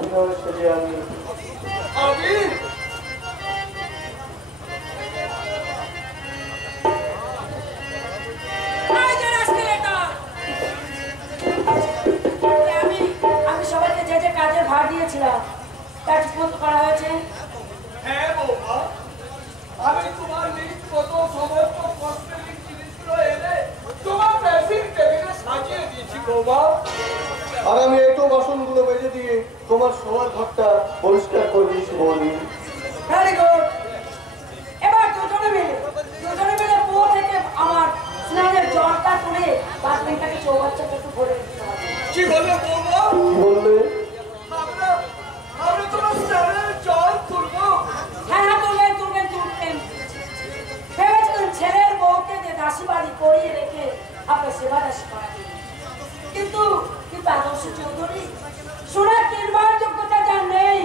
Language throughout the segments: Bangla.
অভিনয় সেজে আমি সবাইকে যে যে কাজের ভার দিয়েছিলাম তা ঠিকমতো করা হয়েছে? হ্যাঁ বৌমা, আমি তোমার লিস্ট মতো সমস্ত কসমেটিক জিনিসগুলো এনে তোমার ড্রেসিং টেবিলে সাজিয়ে দিয়েছি বৌমা। আর আমি এইটো বাসনগুলো বেজে দিয়ে তোমার শোয়ার ঘরটা পরিষ্কার করে দিয়েছি বৌদি। Very good. এবার দুজনে মিলে কুয়ো থেকে আমার স্নানের জলটা তুলে বাথরুমটাকে চৌবাচ্চাটা একটু ভরে দিতে হবে। কি বললে বৌমা? কি বললে? আমরা তোমার স্নানের জল তুলবো? হ্যাঁ হ্যাঁ, তুলবেন। ভেবেছিলেন ছেলের বউকে যে দাসীবাড়ি করিয়ে রেখে আপনার সেবা দাসী করাবেন, কিন্তু আদর্শ চৌধুরী সোনার কিনবার যোগ্যতা যার নেই,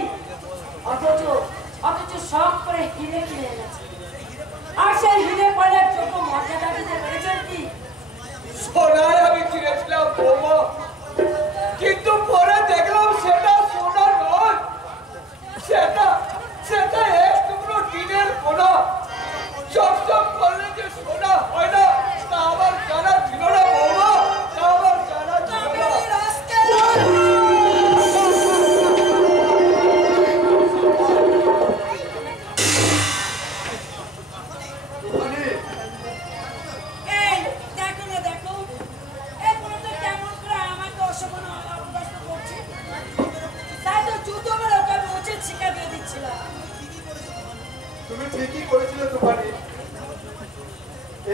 অথচ শখ করে হিরে কিনে এনেছে। আর সেই হিরে পড়ার যোগ্য মর্যাদা দিতে পেরেছেন কি? সোনায় আমি কিনেছিলাম বৌমা, কিন্তু পরে দেখলাম সেটা সোনা নয়, সেটা এক টুকরো টিনের কোনা। চকচক করলে যে সোনা হয় না তা আমার জানা ছিল না বৌমা, তা আমার জানা ছিল না। তুমি ঠিকই করেছিলে তুফানি।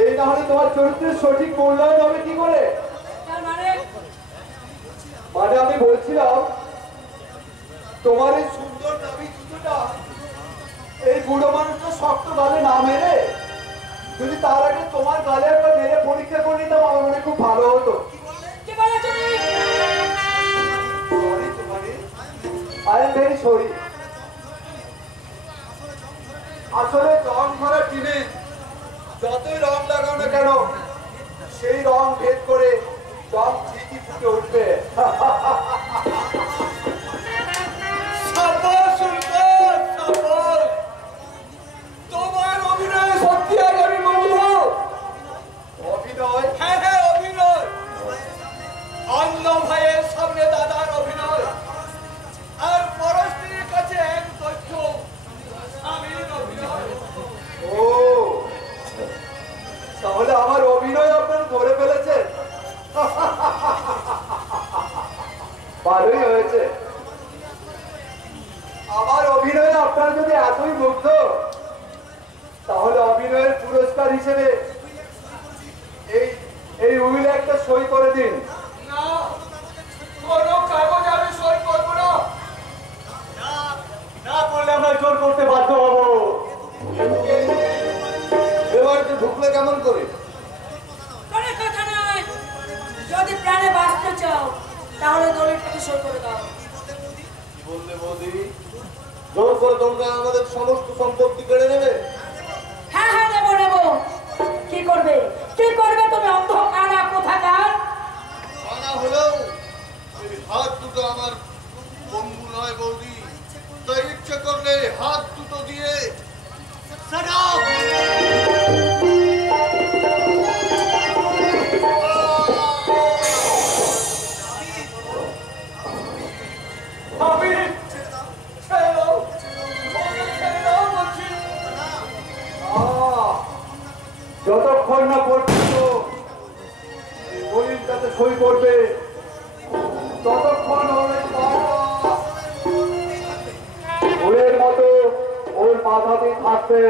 এই না হলে তোমার চরিত্রের সঠিক মূল্যায়ন হবে কি করে? মানে আমি বলছিলাম তোমার এই সুন্দর দামি জুতোটা এই বুড়ো মানুষটা শক্ত গালে না মেরে যদি তার আগে তোমার গালে একবার মেরে পরীক্ষা করে নিতাম আমার মনে খুব ভালো হতো। Sorry Tufani, I am very sorry. আসলে রং ভরা টিনে যতই রং লাগাও না কেন সেই রং ভেদ করে রং ঠিকই ফুটে উঠবে। তোমার অভিনয় সত্যি আমি বলব। অভিনয়? হ্যাঁ অভিনয়। অন্য ভাইয়ের সামনে দাদার অভিনয়, আর পরস্ত্রীর কাছে এক তথ্য স্বামীর অভিনয়। ও তাহলে আমার অভিনয় আপনারা ধরে ফেলেছেন? ভালোই হয়েছে। আমার অভিনয়ে আপনারা যদি এতই মুগ্ধ তাহলে অভিনয়ের পুরস্কার হিসেবে এই উইলে একটা সই করে দিন। না, কোনো কাগজ আমি সই করবো না। না করলে আমরা জোর করতে বাধ্য হবো। এবারে ঢুকলে কেমন করে? কথা নয়, যদি প্রাণে বাঁচতে চাও তাহলে দলিলটাকে সই করে দাও। বললে বৌদি জোর করে তোমরা আমাদের সমস্ত সম্পত্তি কেড়ে নেবে? হ্যাঁ নেব। কি করবে তুমি অন্ধ কানা কোথাকার? কানা হলেও এই হাত দুটো আমার বন্ধু নয় বৌদি, তাই ইচ্ছে করলে হাত দুটো দিয়ে যতক্ষণ না পর্যন্ত দলিলটাতে সই করবে ততক্ষণ ওর মতো ওর মাথাতে থাকবে।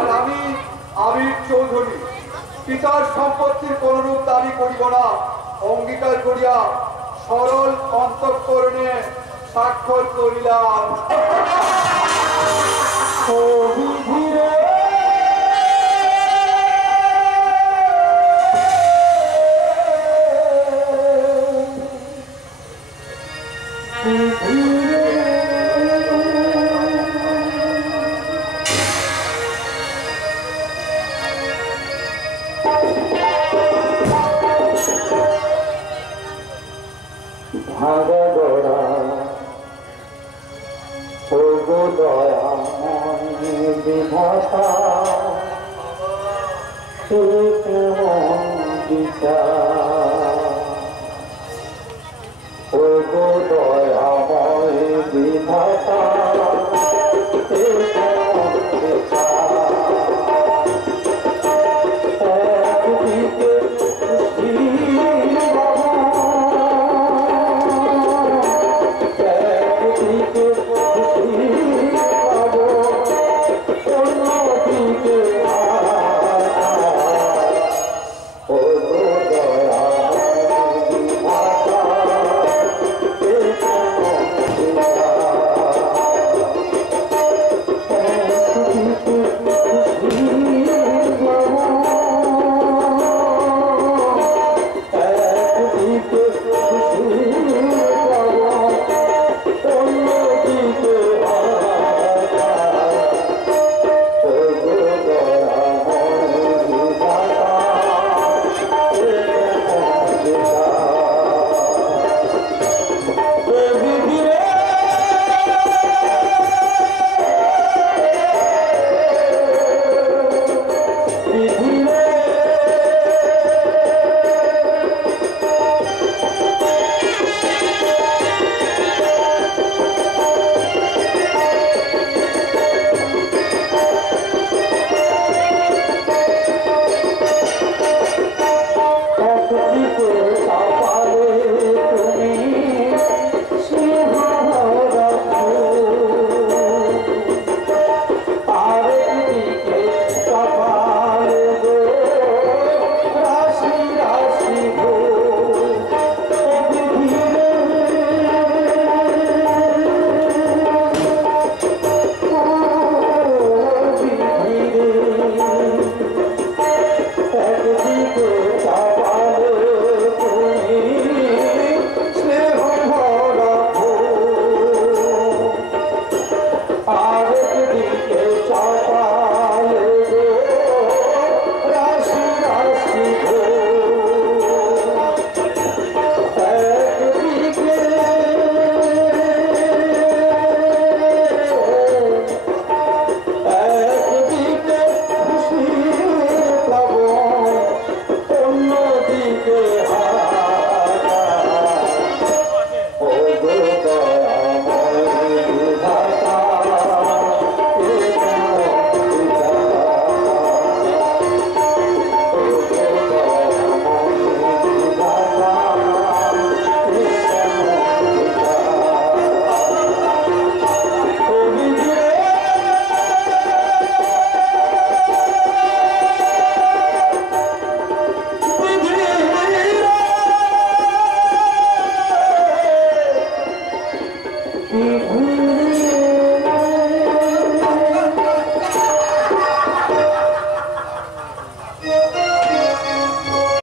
আর আমি আমির চৌধুরী পিতার সম্পত্তির কোনরূপ দাবি করিব না, অঙ্গীকার করিয়া সরল অন্তঃকরণে স্বাক্ষর করিলাম। বিধাতা কেমন বিচার ও গো দয়াময় বিধাতা